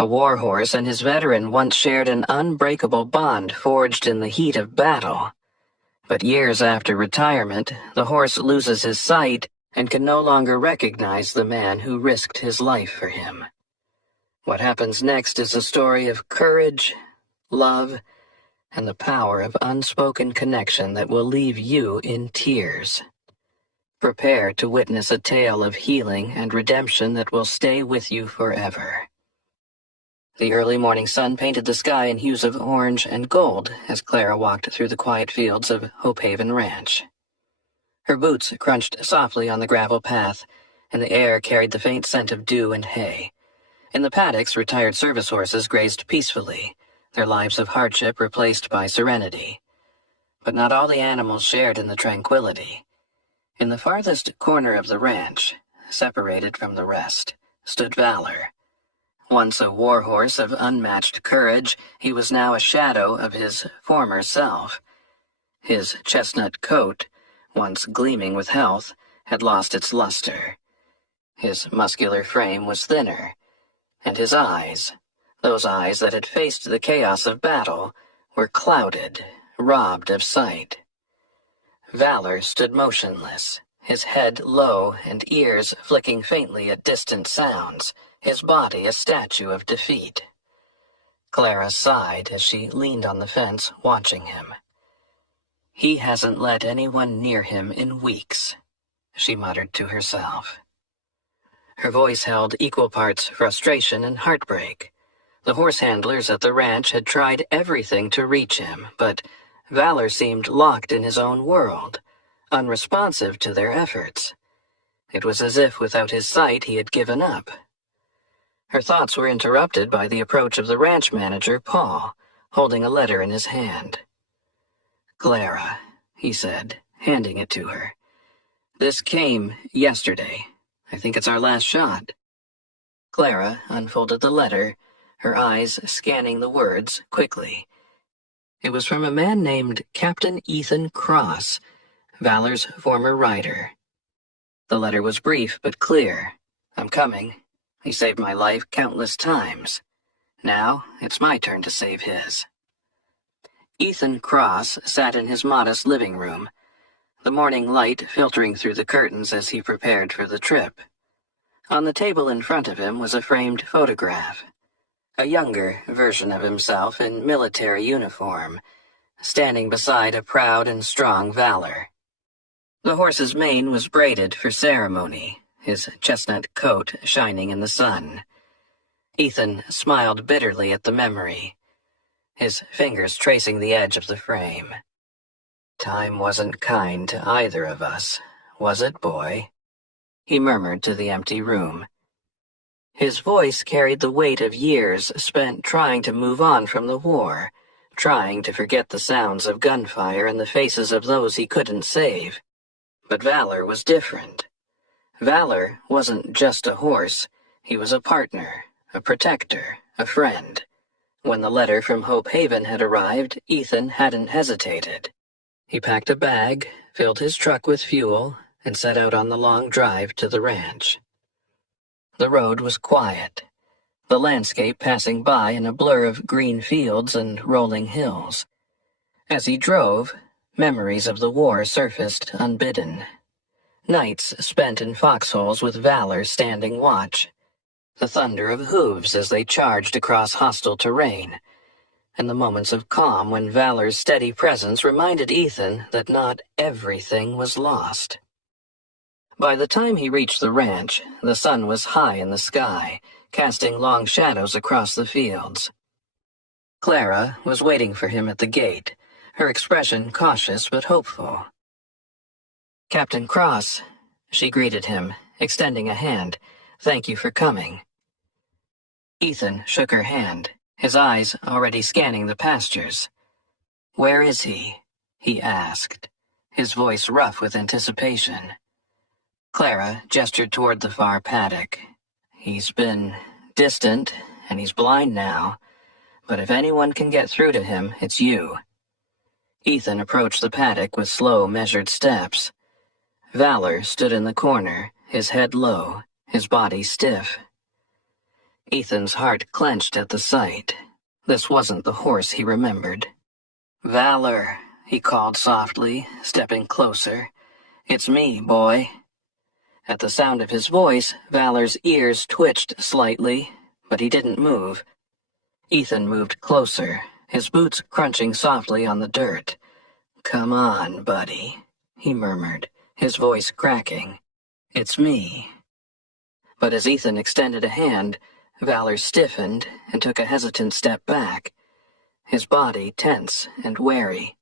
A warhorse and his veteran once shared an unbreakable bond forged in the heat of battle. But years after retirement, the horse loses his sight and can no longer recognize the man who risked his life for him. What happens next is a story of courage, love, and the power of unspoken connection that will leave you in tears. Prepare to witness a tale of healing and redemption that will stay with you forever. The early morning sun painted the sky in hues of orange and gold as Clara walked through the quiet fields of Hope Haven Ranch. Her boots crunched softly on the gravel path, and the air carried the faint scent of dew and hay. In the paddocks, retired service horses grazed peacefully, their lives of hardship replaced by serenity. But not all the animals shared in the tranquility. In the farthest corner of the ranch, separated from the rest, stood Valor. Once a warhorse of unmatched courage, he was now a shadow of his former self. His chestnut coat, once gleaming with health, had lost its luster. His muscular frame was thinner, and his eyes, those eyes that had faced the chaos of battle, were clouded, robbed of sight. Valor stood motionless, his head low and ears flicking faintly at distant sounds, his body a statue of defeat. Clara sighed as she leaned on the fence, watching him. "He hasn't let anyone near him in weeks," she muttered to herself. Her voice held equal parts frustration and heartbreak. The horse handlers at the ranch had tried everything to reach him, but Valor seemed locked in his own world, unresponsive to their efforts. It was as if without his sight he had given up. Her thoughts were interrupted by the approach of the ranch manager, Paul, holding a letter in his hand. "Clara," he said, handing it to her. "This came yesterday. I think it's our last shot." Clara unfolded the letter, her eyes scanning the words quickly. It was from a man named Captain Ethan Cross, Valor's former rider. The letter was brief but clear. "I'm coming. He saved my life countless times. Now it's my turn to save his." Ethan Cross sat in his modest living room, the morning light filtering through the curtains as he prepared for the trip. On the table in front of him was a framed photograph, a younger version of himself in military uniform, standing beside a proud and strong Valor. The horse's mane was braided for ceremony, his chestnut coat shining in the sun. Ethan smiled bitterly at the memory, his fingers tracing the edge of the frame. "Time wasn't kind to either of us, was it, boy?" he murmured to the empty room. His voice carried the weight of years spent trying to move on from the war, trying to forget the sounds of gunfire and the faces of those he couldn't save. But Valor was different. Valor wasn't just a horse, he was a partner, a protector, a friend. When the letter from Hope Haven had arrived, Ethan hadn't hesitated. He packed a bag, filled his truck with fuel, and set out on the long drive to the ranch. The road was quiet, the landscape passing by in a blur of green fields and rolling hills. As he drove, memories of the war surfaced unbidden. Nights spent in foxholes with Valor standing watch, the thunder of hooves as they charged across hostile terrain, and the moments of calm when Valor's steady presence reminded Ethan that not everything was lost. By the time he reached the ranch, the sun was high in the sky, casting long shadows across the fields. Clara was waiting for him at the gate, her expression cautious but hopeful. "Captain Cross," she greeted him, extending a hand. "Thank you for coming." Ethan shook her hand, his eyes already scanning the pastures. "Where is he?" he asked, his voice rough with anticipation. Clara gestured toward the far paddock. "He's been distant, and he's blind now, but if anyone can get through to him, it's you." Ethan approached the paddock with slow, measured steps. Valor stood in the corner, his head low, his body stiff. Ethan's heart clenched at the sight. This wasn't the horse he remembered. "Valor," he called softly, stepping closer. "It's me, boy." At the sound of his voice, Valor's ears twitched slightly, but he didn't move. Ethan moved closer, his boots crunching softly on the dirt. "Come on, buddy," he murmured, his voice cracking. "It's me." But as Ethan extended a hand, Valor stiffened and took a hesitant step back, his body tense and wary.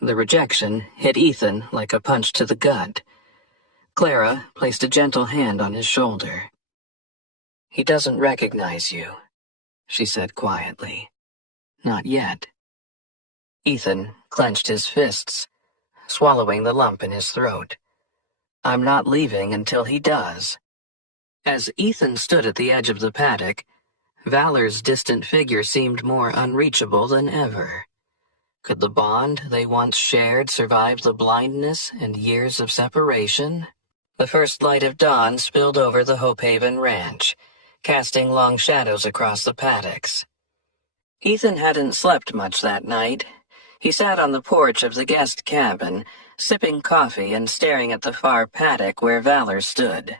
The rejection hit Ethan like a punch to the gut. Clara placed a gentle hand on his shoulder. "He doesn't recognize you," she said quietly. "Not yet." Ethan clenched his fists, swallowing the lump in his throat. "I'm not leaving until he does." As Ethan stood at the edge of the paddock, Valor's distant figure seemed more unreachable than ever. Could the bond they once shared survive the blindness and years of separation? The first light of dawn spilled over the Hope Haven ranch, casting long shadows across the paddocks. Ethan hadn't slept much that night. He sat on the porch of the guest cabin, sipping coffee and staring at the far paddock where Valor stood.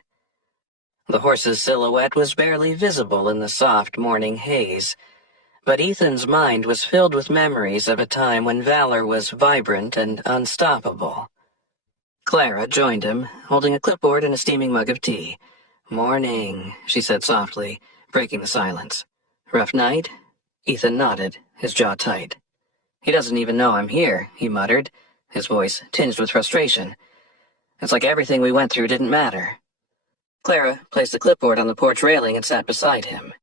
The horse's silhouette was barely visible in the soft morning haze, but Ethan's mind was filled with memories of a time when Valor was vibrant and unstoppable. Clara joined him, holding a clipboard and a steaming mug of tea. "Morning," she said softly, breaking the silence. "Rough night?" Ethan nodded, his jaw tight. "He doesn't even know I'm here," he muttered, his voice tinged with frustration. "It's like everything we went through didn't matter." Clara placed the clipboard on the porch railing and sat beside him.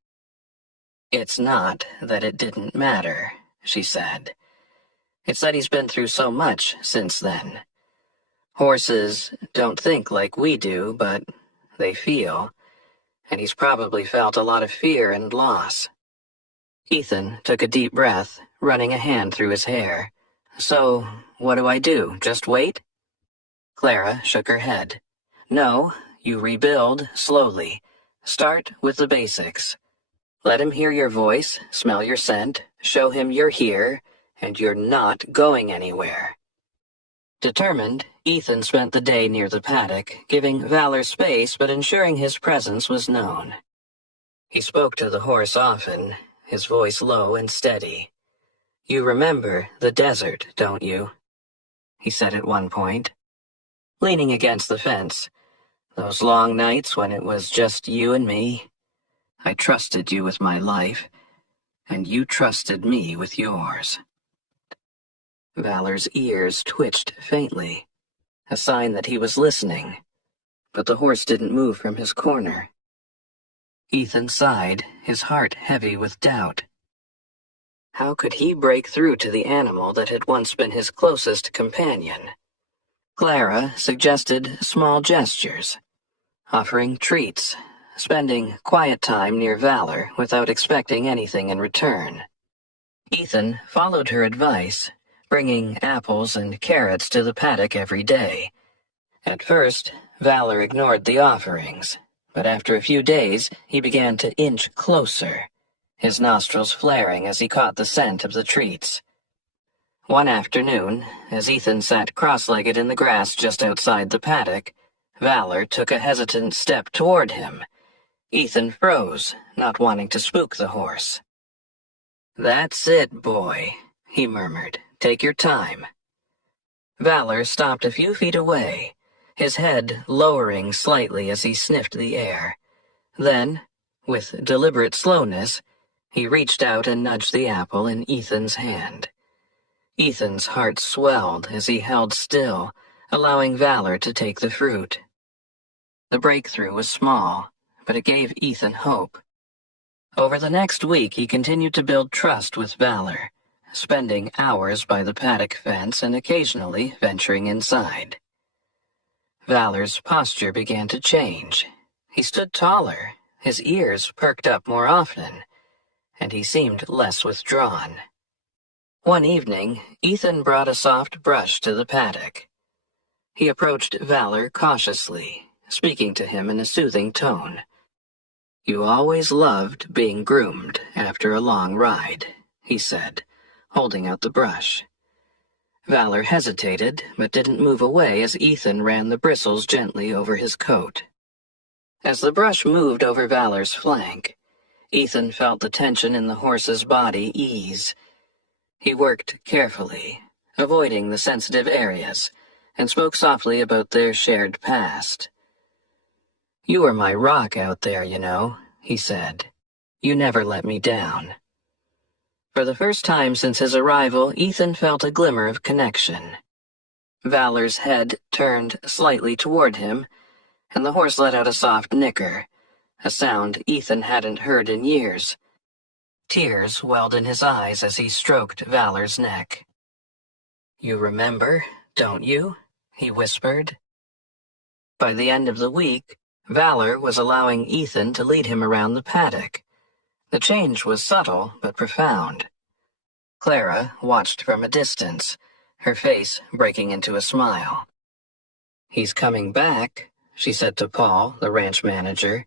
"It's not that it didn't matter," she said. "It's that he's been through so much since then. Horses don't think like we do, but they feel, and he's probably felt a lot of fear and loss." Ethan took a deep breath, running a hand through his hair. "So, what do I do? Just wait?" Clara shook her head. "No, you rebuild slowly. Start with the basics. Let him hear your voice, smell your scent, show him you're here, and you're not going anywhere." Determined, Ethan spent the day near the paddock, giving Valor space but ensuring his presence was known. He spoke to the horse often, his voice low and steady. "You remember the desert, don't you?" he said at one point. Leaning against the fence, "Those long nights when it was just you and me. I trusted you with my life, and you trusted me with yours." Valor's ears twitched faintly, a sign that he was listening, but the horse didn't move from his corner. Ethan sighed, his heart heavy with doubt. How could he break through to the animal that had once been his closest companion? Clara suggested small gestures, offering treats, spending quiet time near Valor without expecting anything in return. Ethan followed her advice, bringing apples and carrots to the paddock every day. At first, Valor ignored the offerings, but after a few days, he began to inch closer, his nostrils flaring as he caught the scent of the treats. One afternoon, as Ethan sat cross-legged in the grass just outside the paddock, Valor took a hesitant step toward him. Ethan froze, not wanting to spook the horse. "That's it, boy," he murmured. "Take your time." Valor stopped a few feet away, his head lowering slightly as he sniffed the air. Then, with deliberate slowness, he reached out and nudged the apple in Ethan's hand. Ethan's heart swelled as he held still, allowing Valor to take the fruit. The breakthrough was small, but it gave Ethan hope. Over the next week, he continued to build trust with Valor, spending hours by the paddock fence and occasionally venturing inside. Valor's posture began to change. He stood taller, his ears perked up more often, and he seemed less withdrawn. One evening, Ethan brought a soft brush to the paddock. He approached Valor cautiously, speaking to him in a soothing tone. "You always loved being groomed after a long ride," he said, holding out the brush. Valor hesitated, but didn't move away as Ethan ran the bristles gently over his coat. As the brush moved over Valor's flank, Ethan felt the tension in the horse's body ease. He worked carefully, avoiding the sensitive areas, and spoke softly about their shared past. "You were my rock out there, you know," he said. "You never let me down." For the first time since his arrival, Ethan felt a glimmer of connection. Valor's head turned slightly toward him, and the horse let out a soft nicker, a sound Ethan hadn't heard in years. Tears welled in his eyes as he stroked Valor's neck. "You remember, don't you?" he whispered. By the end of the week, Valor was allowing Ethan to lead him around the paddock. The change was subtle but profound. Clara watched from a distance, her face breaking into a smile. "He's coming back," she said to Paul, the ranch manager.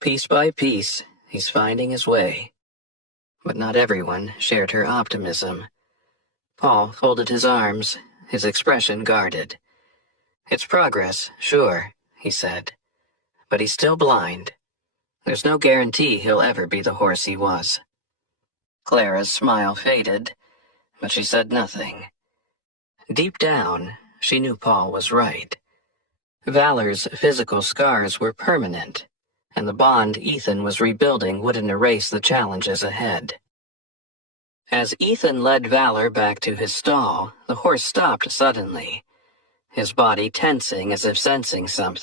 "Piece by piece, he's finding his way." But not everyone shared her optimism. Paul folded his arms, his expression guarded. "It's progress, sure," he said. "But he's still blind. There's no guarantee he'll ever be the horse he was." Clara's smile faded, but she said nothing. Deep down, she knew Paul was right. Valor's physical scars were permanent, and the bond Ethan was rebuilding wouldn't erase the challenges ahead. As Ethan led Valor back to his stall, the horse stopped suddenly, his body tensing as if sensing something.